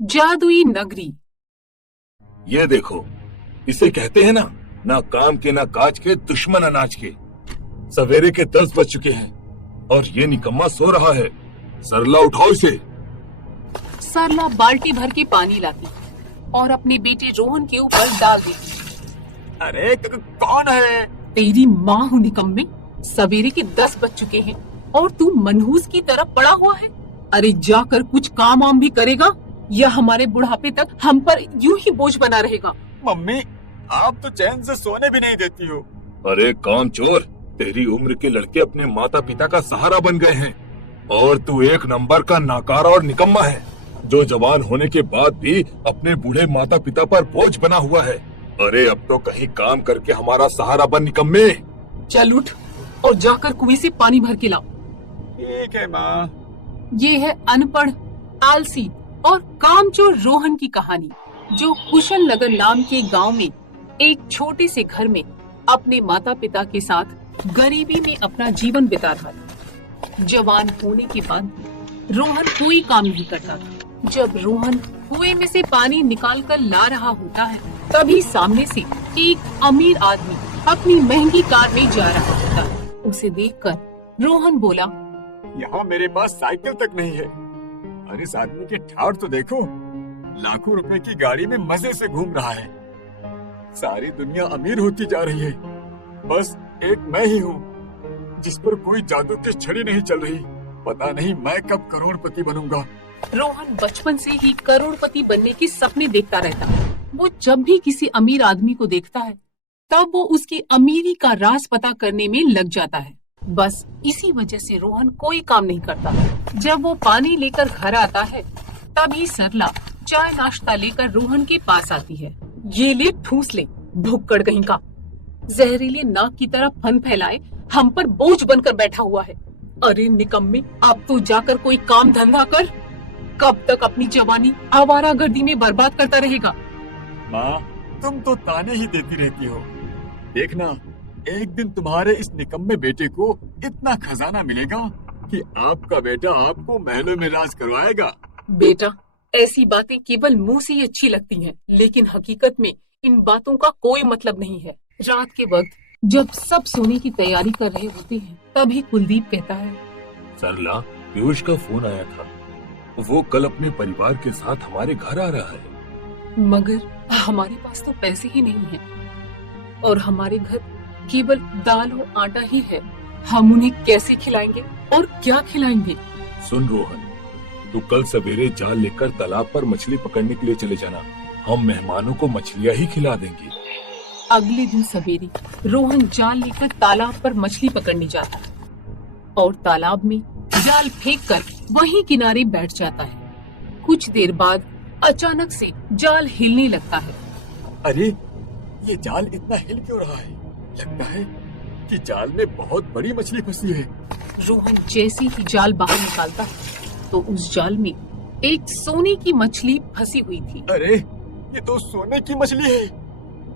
जादुई नगरी। ये देखो, इसे कहते हैं ना काम के ना काज के, दुश्मन अनाज के। सवेरे के 10 बज चुके हैं और ये निकम्मा सो रहा है। सरला उठाओ इसे। सरला बाल्टी भर के पानी लाती और अपने बेटे रोहन के ऊपर डाल देती। अरे कौन है? तेरी माँ हूँ निकम्मे। सवेरे के 10 बज चुके हैं और तू मनहूस की तरफ पड़ा हुआ है। अरे जाकर कुछ काम वाम भी करेगा या हमारे बुढ़ापे तक हम पर यूं ही बोझ बना रहेगा। मम्मी, आप तो चैन से सोने भी नहीं देती हो। अरे कामचोर, तेरी उम्र के लड़के अपने माता पिता का सहारा बन गए हैं और तू एक नंबर का नाकारा और निकम्मा है, जो जवान होने के बाद भी अपने बूढ़े माता पिता पर बोझ बना हुआ है। अरे अब तो कहीं काम करके हमारा सहारा बन निकम्मे। चल उठ और जाकर कुएं से पानी भर के लाओ। ठीक है माँ। ये है अनपढ़, आलसी और कामचोर रोहन की कहानी, जो कुशल नगर नाम के गांव में एक छोटे से घर में अपने माता पिता के साथ गरीबी में अपना जीवन बिता रहा था। जवान होने के बाद रोहन कोई काम नहीं करता था। जब रोहन कुएं में से पानी निकाल कर ला रहा होता है, तभी सामने से एक अमीर आदमी अपनी महंगी कार में जा रहा होता है। उसे देखकर रोहन बोला, यहाँ मेरे पास साइकिल तक नहीं है और इस आदमी के ठाठ तो देखो, लाखों रुपए की गाड़ी में मजे से घूम रहा है। सारी दुनिया अमीर होती जा रही है, बस एक मैं ही हूँ जिस पर कोई जादू की छड़ी नहीं चल रही। पता नहीं मैं कब करोड़पति बनूंगा। रोहन बचपन से ही करोड़पति बनने के सपने देखता रहता है। वो जब भी किसी अमीर आदमी को देखता है, तब वो उसकी अमीरी का राज पता करने में लग जाता है। बस इसी वजह से रोहन कोई काम नहीं करता। जब वो पानी लेकर घर आता है, तभी सरला चाय नाश्ता लेकर रोहन के पास आती है। ये ले, ठूस ले, भुक्कड़ कहीं का। जहरीले नाक की तरह फन फैलाए हम पर बोझ बनकर बैठा हुआ है। अरे निकम्मे, अब तो जाकर कोई काम धंधा कर। कब तक अपनी जवानी आवारागर्दी में बर्बाद करता रहेगा? माँ, तुम तो ताने ही देती रहती हो। देखना, एक दिन तुम्हारे इस निकम्मे बेटे को इतना खजाना मिलेगा कि आपका बेटा आपको महलों में राज करवाएगा। बेटा, ऐसी बातें केवल मुंह से ही अच्छी लगती हैं, लेकिन हकीकत में इन बातों का कोई मतलब नहीं है। रात के वक्त जब सब सोने की तैयारी कर रहे होते हैं, तभी कुलदीप कहता है, सरला, पीयूष का फोन आया था। वो कल अपने परिवार के साथ हमारे घर आ रहा है। मगर हमारे पास तो पैसे ही नहीं है और हमारे घर केवल दाल और आटा ही है। हम उन्हें कैसे खिलाएंगे और क्या खिलाएंगे? सुन रोहन, तू कल सवेरे जाल लेकर तालाब पर मछली पकड़ने के लिए चले जाना। हम मेहमानों को मछलियाँ ही खिला देंगे। अगले दिन सवेरे रोहन जाल लेकर तालाब पर मछली पकड़ने जाता है और तालाब में जाल फेंककर वहीं किनारे बैठ जाता है। कुछ देर बाद अचानक से जाल हिलने लगता है। अरे, ये जाल इतना हिल क्यों रहा है? लगता है कि जाल में बहुत बड़ी मछली फंसी है। रोहन जैसे ही जाल बाहर निकालता है, तो उस जाल में एक सोने की मछली फंसी हुई थी। अरे, ये तो सोने की मछली है।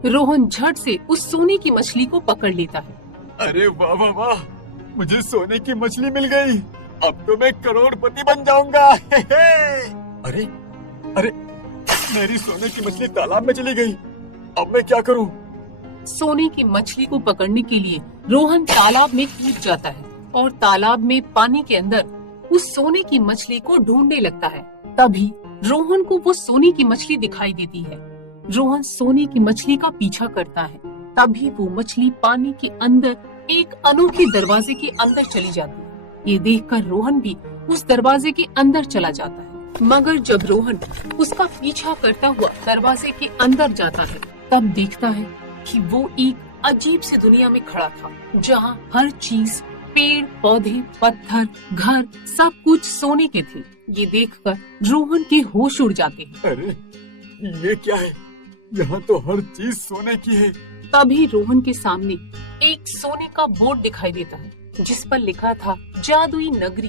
रोहन झट से उस सोने की मछली को पकड़ लेता है। अरे वाह वाह वाह, मुझे सोने की मछली मिल गई। अब तो मैं करोड़पति बन जाऊंगा। अरे अरे, मेरी सोने की मछली तालाब में चली गई। अब मैं क्या करूं? सोने की मछली को पकड़ने के लिए रोहन तालाब में कूद जाता है और तालाब में पानी के अंदर उस सोने की मछली को ढूंढने लगता है। तभी रोहन को वो सोने की मछली दिखाई देती है। रोहन सोने की मछली का पीछा करता है। तभी वो मछली पानी के अंदर एक अनोखे दरवाजे के अंदर चली जाती है। ये देखकर रोहन भी उस दरवाजे के अंदर चला जाता है। मगर जब रोहन उसका पीछा करता हुआ दरवाजे के अंदर जाता है, तब देखता है कि वो एक अजीब सी दुनिया में खड़ा था, जहाँ हर चीज, पेड़ पौधे, पत्थर, घर, सब कुछ सोने के थे। ये देखकर रोहन के होश उड़ जाते हैं। अरे, ये क्या है? यहाँ तो हर चीज सोने की है। तभी रोहन के सामने एक सोने का बोर्ड दिखाई देता है, जिस पर लिखा था जादुई नगरी।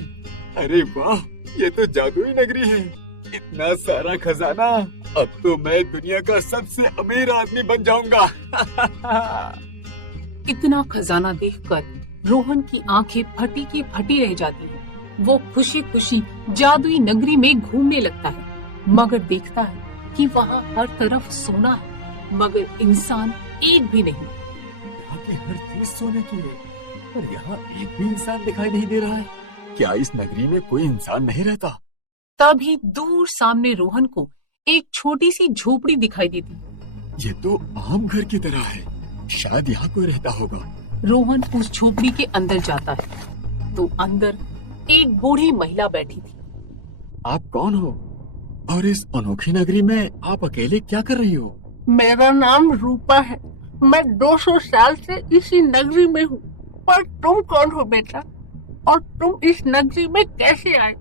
अरे वाह, ये तो जादुई नगरी है। इतना सारा खजाना, अब तो मैं दुनिया का सबसे अमीर आदमी बन जाऊंगा। इतना खजाना देखकर रोहन की आंखें फटी की फटी रह जाती हैं। वो खुशी खुशी जादुई नगरी में घूमने लगता है मगर देखता है कि वहाँ हर तरफ सोना है, मगर इंसान एक भी नहीं। यहाँ की हर चीज सोने की है, पर यहाँ एक भी इंसान दिखाई नहीं दे रहा है। क्या इस नगरी में कोई इंसान नहीं रहता? तभी दूर सामने रोहन को एक छोटी सी झोपड़ी दिखाई देती। ये तो आम घर की तरह है, शायद यहाँ कोई रहता होगा। रोहन उस झोपड़ी के अंदर जाता है तो अंदर एक बूढ़ी महिला बैठी थी। आप कौन हो और इस अनोखी नगरी में आप अकेले क्या कर रही हो? मेरा नाम रूपा है। मैं 200 साल से इसी नगरी में हूँ। पर तुम कौन हो बेटा? और तुम इस नगरी में कैसे आए?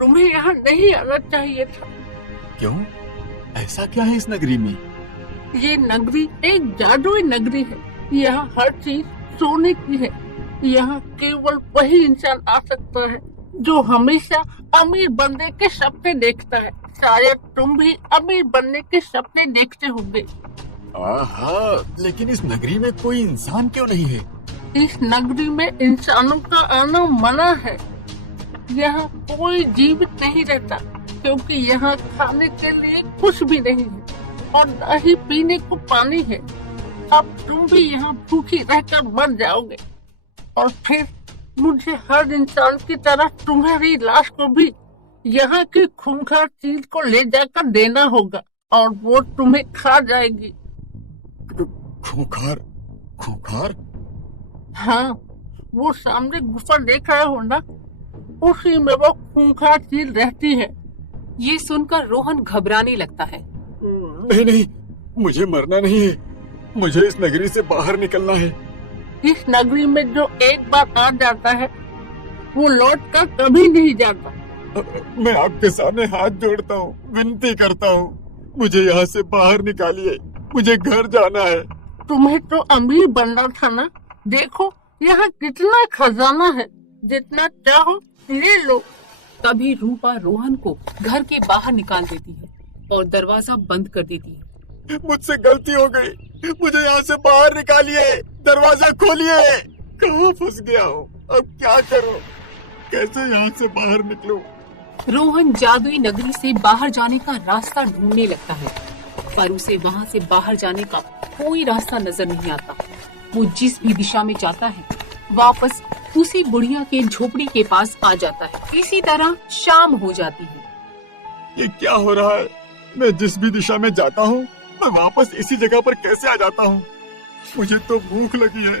तुम्हें यहाँ नहीं आना चाहिए था। क्यों? ऐसा क्या है इस नगरी में? ये नगरी एक जादुई नगरी है। यहाँ हर चीज सोने की है। यहाँ केवल वही इंसान आ सकता है जो हमेशा अमीर बनने के सपने देखता है। शायद तुम भी अमीर बनने के सपने देखते होंगे। आहा, लेकिन इस नगरी में कोई इंसान क्यों नहीं है? इस नगरी में इंसानों का आना मना है। यहाँ कोई जीवित नहीं रहता क्योंकि यहाँ खाने के लिए कुछ भी नहीं है और न ही पीने को पानी है। अब तुम भी यहाँ भूखी रहकर मर जाओगे और फिर मुझे हर इंसान की तरह तुम्हारी लाश को भी यहाँ की खूंखार चील को ले जाकर देना होगा और वो तुम्हें खा जाएगी। खूंखार? खूंखार? हाँ, वो सामने गुफा देख रहे हो ना, उसी में वो खूंखार चील रहती है। ये सुनकर रोहन घबराने लगता है। नहीं नहीं, मुझे मरना नहीं है, मुझे इस नगरी से बाहर निकलना है। इस नगरी में जो एक बार आ जाता है वो लौट कर कभी नहीं जाता। मैं आपके सामने हाथ जोड़ता हूँ, विनती करता हूँ, मुझे यहाँ से बाहर निकालिए, मुझे घर जाना है। तुम्हें तो अमीर बनना था ना। देखो यहाँ कितना खजाना है, जितना चाहो ले लो। तभी रूपा रोहन को घर के बाहर निकाल देती है और दरवाजा बंद कर देती है। मुझसे गलती हो गई, मुझे यहाँ से बाहर निकालिए, दरवाजा खोलिए। कहाँ फंस गया हूँ, अब क्या करूँ, कैसे यहाँ से बाहर निकलूं? रोहन जादुई नगरी से बाहर जाने का रास्ता ढूंढने लगता है, पर उसे वहाँ से बाहर जाने का कोई रास्ता नजर नहीं आता। वो जिस भी दिशा में जाता है वापस उसी बुढ़िया के झोपड़ी के पास आ जाता है। इसी तरह शाम हो जाती है। ये क्या हो रहा है? मैं जिस भी दिशा में जाता हूँ मैं वापस इसी जगह पर कैसे आ जाता हूँ? मुझे तो भूख लगी है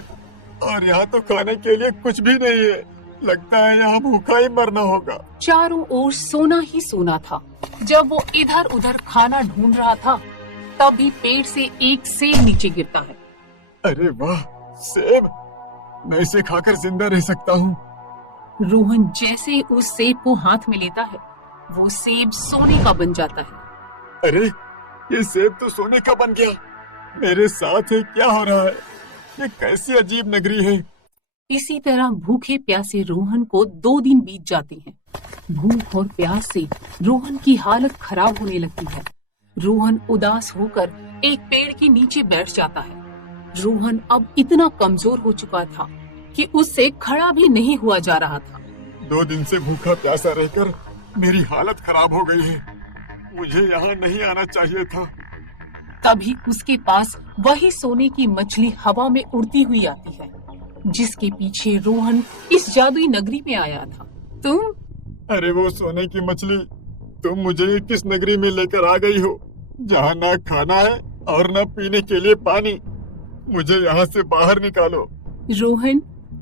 और यहाँ तो खाने के लिए कुछ भी नहीं है। लगता है यहाँ भूखा ही मरना होगा। चारों ओर सोना ही सोना था। जब वो इधर उधर खाना ढूंढ रहा था तभी पेड़ से एक सेब नीचे गिरता है। अरे वाह, सेब! मैं इसे खाकर जिंदा रह सकता हूँ। रोहन जैसे उस सेब को हाथ में लेता है वो सेब सोने का बन जाता है। अरे, ये सेब तो सोने का बन गया। मेरे साथ है क्या हो रहा है? ये कैसी अजीब नगरी है। इसी तरह भूखे प्यासे रोहन को 2 दिन बीत जाते हैं। भूख और प्यास से रोहन की हालत खराब होने लगती है। रोहन उदास होकर एक पेड़ के नीचे बैठ जाता है। रोहन अब इतना कमजोर हो चुका था कि उससे खड़ा भी नहीं हुआ जा रहा था। 2 दिन से भूखा प्यासा रहकर मेरी हालत खराब हो गई है। मुझे यहाँ नहीं आना चाहिए था। तभी उसके पास वही सोने की मछली हवा में उड़ती हुई आती है जिसके पीछे रोहन इस जादुई नगरी में आया था। तुम? अरे वो सोने की मछली, तुम मुझे किस नगरी में लेकर आ गई हो जहाँ ना खाना है और न पीने के लिए पानी? मुझे यहाँ से बाहर निकालो। रोहन,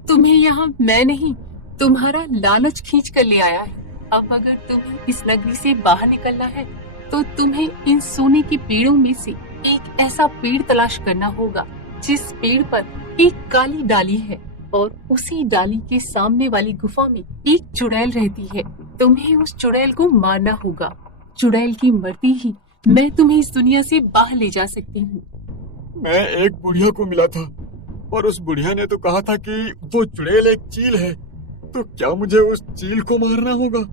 तुम्हें यहाँ मैं नहीं तुम्हारा लालच खींच कर ले आया है। अब अगर तुम्हें इस नगरी से बाहर निकलना है तो तुम्हें इन सोने के पेड़ों में से एक ऐसा पेड़ तलाश करना होगा जिस पेड़ पर एक काली डाली है और उसी डाली के सामने वाली गुफा में एक चुड़ैल रहती है। तुम्हें उस चुड़ैल को मारना होगा। चुड़ैल की मरते ही मैं तुम्हें इस दुनिया से बाहर ले जा सकती हूँ। मैं एक बुढ़िया को मिला था और उस बुढ़िया ने तो कहा था कि वो चुड़ैल एक चील है, तो क्या मुझे उस चील को मारना होगा?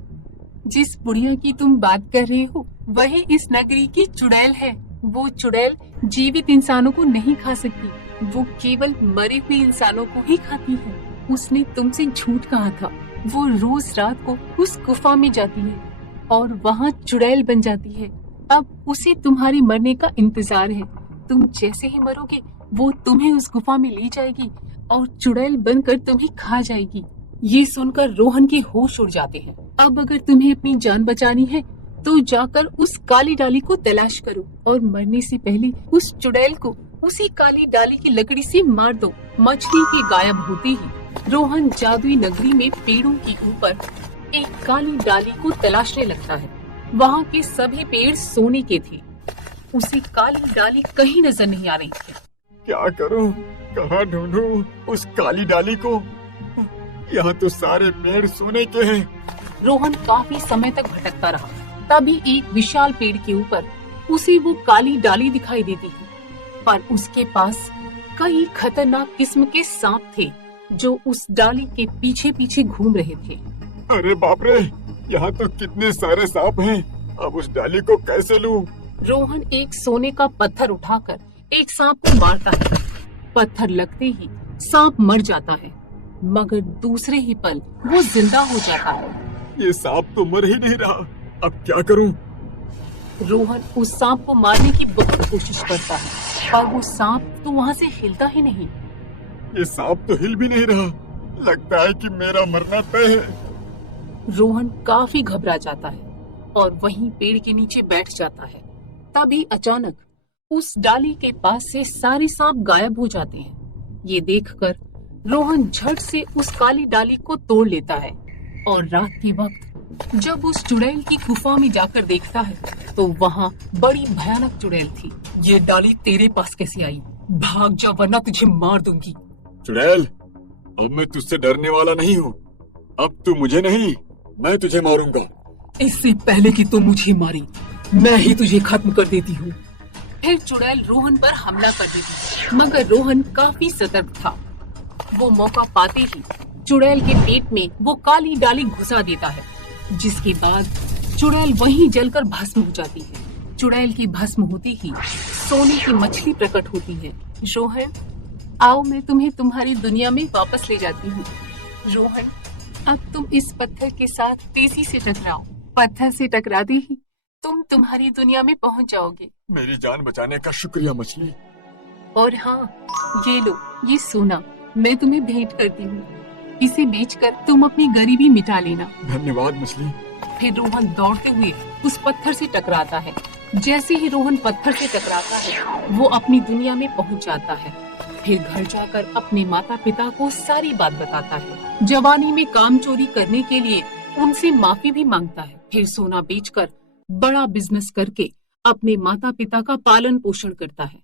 जिस बुढ़िया की तुम बात कर रहे हो वही इस नगरी की चुड़ैल है। वो चुड़ैल जीवित इंसानों को नहीं खा सकती, वो केवल मरे हुए इंसानों को ही खाती है। उसने तुमसे झूठ कहा था। वो रोज रात को उस गुफा में जाती है और वहाँ चुड़ैल बन जाती है। अब उसे तुम्हारे मरने का इंतजार है। तुम जैसे ही मरोगे वो तुम्हें उस गुफा में ले जाएगी और चुड़ैल बनकर तुम्हें खा जाएगी। ये सुनकर रोहन के होश उड़ जाते हैं। अब अगर तुम्हें अपनी जान बचानी है तो जाकर उस काली डाली को तलाश करो और मरने से पहले उस चुड़ैल को उसी काली डाली की लकड़ी से मार दो। मछली के गायब होते ही रोहन जादुई नगरी में पेड़ों के ऊपर एक काली डाली को तलाशने लगता है। वहाँ के सभी पेड़ सोने के थे। उसे काली डाली कहीं नजर नहीं आ रही थी। क्या करूं? कहाँ ढूंढूं उस काली डाली को? यहाँ तो सारे पेड़ सोने के हैं। रोहन काफी समय तक भटकता रहा। तभी एक विशाल पेड़ के ऊपर उसे वो काली डाली दिखाई देती है, पर उसके पास कई खतरनाक किस्म के सांप थे जो उस डाली के पीछे पीछे घूम रहे थे। अरे बाप रे, यहाँ तो कितने सारे सांप हैं। अब उस डाली को कैसे लूं? रोहन एक सोने का पत्थर उठाकर एक सांप को मारता है। पत्थर लगते ही सांप मर जाता है, मगर दूसरे ही पल वो जिंदा हो जाता है। ये सांप तो मर ही नहीं रहा, अब क्या करूं? रोहन उस सांप को मारने की बहुत कोशिश करता है, पर वो सांप तो वहाँ से हिलता ही नहीं। ये सांप तो हिल भी नहीं रहा। लगता है कि मेरा मरना तय है। रोहन काफी घबरा जाता है और वहीं पेड़ के नीचे बैठ जाता है। तभी अचानक उस डाली के पास से सारे सांप गायब हो जाते हैं। ये देखकर रोहन झट से उस काली डाली को तोड़ लेता है और रात के वक्त जब उस चुड़ैल की गुफा में जाकर देखता है तो वहाँ बड़ी भयानक चुड़ैल थी। ये डाली तेरे पास कैसे आई? भाग जा वरना तुझे मार दूंगी। चुड़ैल, अब मैं तुझसे डरने वाला नहीं हूँ। अब तू मुझे नहीं, मैं तुझे मारूंगा। इससे पहले कि तुम मुझे मारी, मैं ही तुझे खत्म कर देती हूँ। फिर चुड़ैल रोहन पर हमला कर देती है, मगर रोहन काफी सतर्क था। वो मौका पाते ही चुड़ैल के पेट में वो काली डाली घुसा देता है, जिसके बाद चुड़ैल वहीं जलकर भस्म हो जाती है। चुड़ैल की भस्म होती ही सोने की मछली प्रकट होती है। रोहन, आओ मैं तुम्हें तुम्हारी दुनिया में वापस ले जाती हूँ। रोहन, अब तुम इस पत्थर के साथ तेजी से टकराओ। पत्थर से टकराते ही तुम तुम्हारी दुनिया में पहुँच जाओगे। मेरी जान बचाने का शुक्रिया मछली। और हाँ, ये लो, ये सोना मैं तुम्हें भेंट करती हूँ। इसे बेचकर तुम अपनी गरीबी मिटा लेना। धन्यवाद मछली। फिर रोहन दौड़ते हुए उस पत्थर से टकराता है। जैसे ही रोहन पत्थर से टकराता है वो अपनी दुनिया में पहुंच जाता है। फिर घर जाकर अपने माता पिता को सारी बात बताता है। जवानी में काम चोरी करने के लिए उनसे माफी भी मांगता है। फिर सोना बेचकर बड़ा बिजनेस करके अपने माता पिता का पालन पोषण करता है।